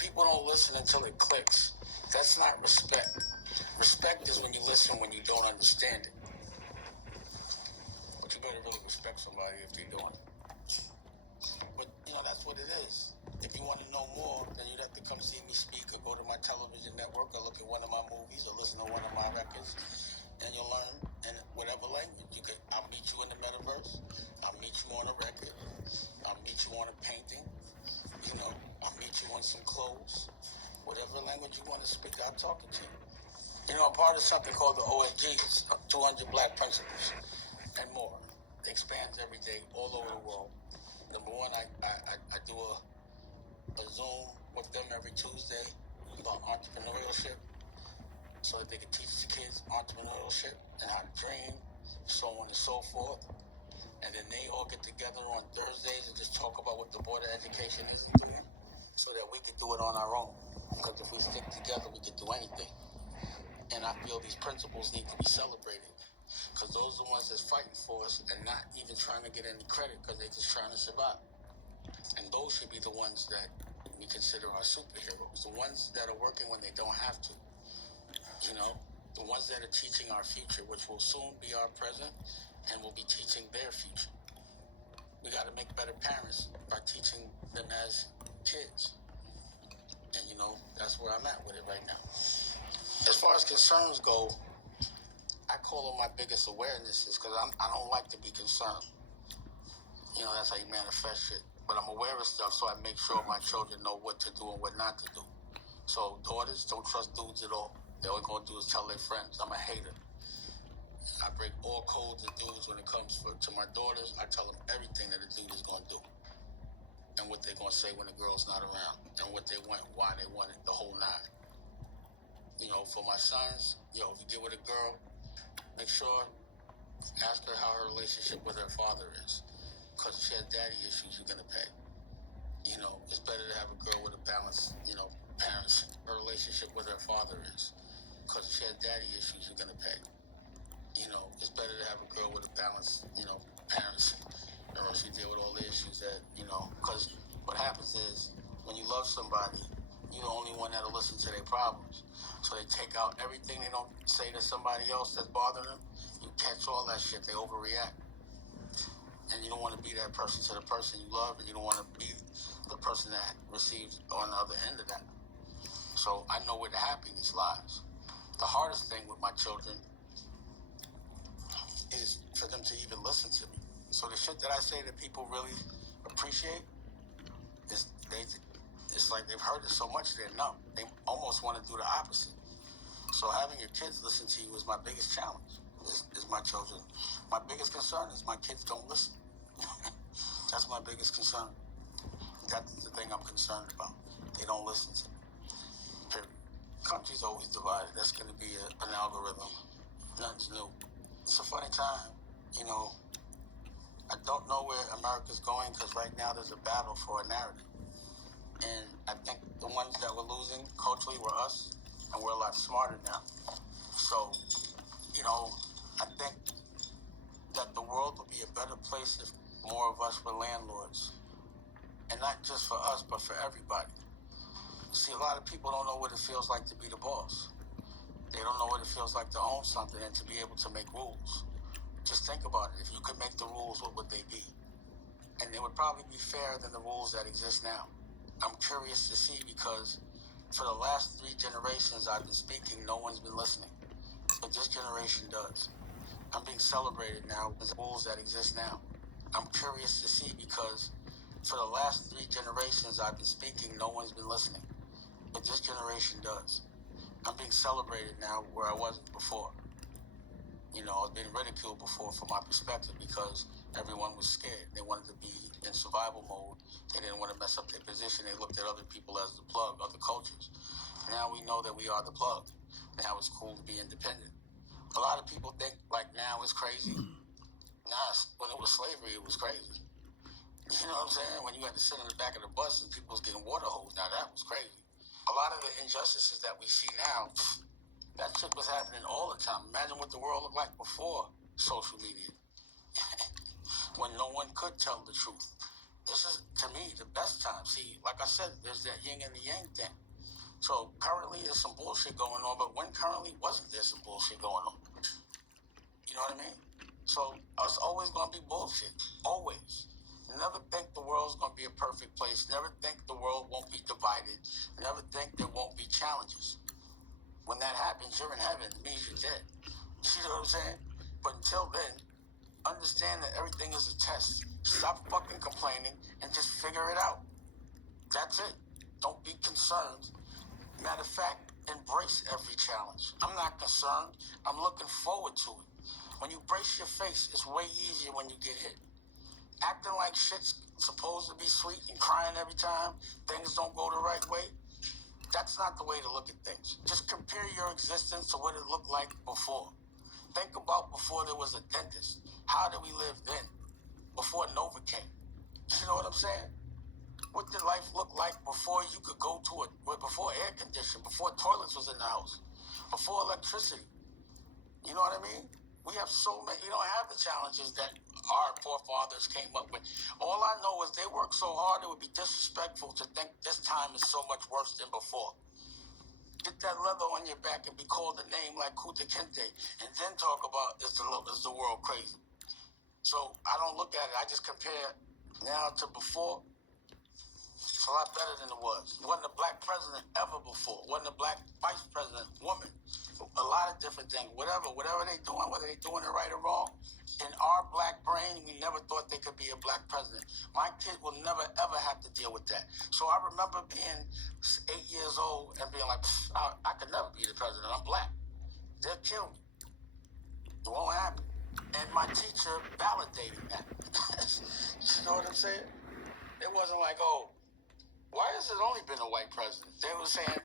people don't listen until it clicks. That's not respect. Respect is when you listen when you don't understand it. But you better really respect somebody if they're doing it. But, that's what it is. If you want to know more, then you'd have to come see me speak or go to my television network or look at one of my movies or listen to one of my records. And you'll learn in whatever language. I'll meet you in the metaverse. I'll meet you on a record. I'll meet you on a painting. I'll meet you on some clothes. Whatever language you want to speak, I'll talk to you. I'm part of something called the OAGs, 200 Black Principles, and more. It expands every day all over the world. Number one, I do a Zoom with them every Tuesday about entrepreneurship so that they can teach the kids entrepreneurship and how to dream, so on and so forth. And then they all get together on Thursdays and just talk about what the Board of Education isn't doing so that we can do it on our own. Because if we stick together, we can do anything. And I feel these principles need to be celebrated because those are the ones that's fighting for us and not even trying to get any credit because they're just trying to survive. And those should be the ones that we consider our superheroes, the ones that are working when they don't have to. The ones that are teaching our future, which will soon be our present, and will be teaching their future. We got to make better parents by teaching them as kids. And, that's where I'm at with it right now. As far as concerns go, I call them my biggest awarenesses because I don't like to be concerned. That's how you manifest shit. But I'm aware of stuff, so I make sure my children know what to do and what not to do. So daughters, don't trust dudes at all. All they're going to do is tell their friends. I'm a hater. I break all codes of dudes when it comes to my daughters. I tell them everything that a dude is going to do and what they're going to say when the girl's not around and what they want, why they want it, the whole nine. For my sons, if you get with a girl, make sure, ask her how her relationship with her father is. Because if she has daddy issues, you're going to pay. It's better to have a girl with a balanced, parents, her relationship with her father is. Because if she has daddy issues, you're going to pay. It's better to have a girl with a balanced, parents, or else you deal with all the issues that, because what happens is when you love somebody, you're the only one that'll listen to their problems. So they take out everything they don't say to somebody else that's bothering them. You catch all that shit, they overreact. And you don't want to be that person to the person you love, and you don't want to be the person that receives on the other end of that. So I know where the happiness lies. The hardest thing with my children is for them to even listen to me. So the shit that I say that people really appreciate it's like they've heard it so much they're numb. They almost want to do the opposite. So having your kids listen to you is my biggest challenge. Is my children. My biggest concern is my kids don't listen. That's my biggest concern. That's the thing I'm concerned about. They don't listen to me. Period. Country's always divided. That's going to be an algorithm. Nothing's new. It's a funny time. I don't know where America's going because right now there's a battle for a narrative. And I think the ones that were losing culturally were us, and we're a lot smarter now. So, I think that the world would be a better place if more of us were landlords. And not just for us, but for everybody. See, a lot of people don't know what it feels like to be the boss. They don't know what it feels like to own something and to be able to make rules. Just think about it. If you could make the rules, what would they be? And they would probably be fairer than the rules that exist now. I'm curious to see because for the last 3 generations I've been speaking, no one's been listening. But this generation does. I'm being celebrated now with the rules that exist now. I'm curious to see because for the last 3 generations I've been speaking, no one's been listening. But this generation does. I'm being celebrated now where I wasn't before. I was being ridiculed before from my perspective because everyone was scared. They wanted to be in survival mode. They didn't want to mess up their position. They looked at other people as the plug, other cultures. Now we know that we are the plug. Now it's cool to be independent. A lot of people think like now it's crazy. Nah, when it was slavery, it was crazy. You know what I'm saying? When you had to sit in the back of the bus and people was getting water hosed, now that was crazy. A lot of the injustices that we see now, that shit was happening all the time. Imagine what the world looked like before social media. When no one could tell the truth. This is, to me, the best time. See, like I said, there's that yin and the yang thing. So currently there's some bullshit going on, but when currently wasn't there some bullshit going on? You know what I mean? So it's always going to be bullshit. Always. Never think the world's going to be a perfect place. Never think the world won't be divided. Never think there won't be challenges. When that happens, you're in heaven. It means you're dead. You see what I'm saying? But until then, understand that everything is a test. Stop fucking complaining and just figure it out. That's it. Don't be concerned. Matter of fact, embrace every challenge. I'm not concerned. I'm looking forward to it. When you brace your face, it's way easier when you get hit. Acting like shit's supposed to be sweet and crying every time things don't go the right way, that's not the way to look at things. Just compare your existence to what it looked like before. Think about before there was a dentist. How did we live then? Before Novocaine. You know what I'm saying? What did life look like before you could go to it? Before air conditioning, before toilets was in the house, before electricity. You know what I mean? We have so many. We don't have the challenges that our forefathers came up with. All I know is they worked so hard it would be disrespectful to think this time is so much worse than before. Get that leather on your back and be called a name like Kunta Kinte, and then talk about is the world crazy? So I don't look at it. I just compare now to before. It's a lot better than it was. Wasn't a black president ever before. Wasn't a black vice president, woman. A lot of different things. Whatever they doing, whether they doing it right or wrong, in our black brain, we never thought there could be a black president. My kid will never, ever have to deal with that. So I remember being 8 years old and being like, I could never be the president. I'm black. They'll kill me. It won't happen. And my teacher validated that. You know what I'm saying? It wasn't like, oh, why has it only been a white president? They were saying,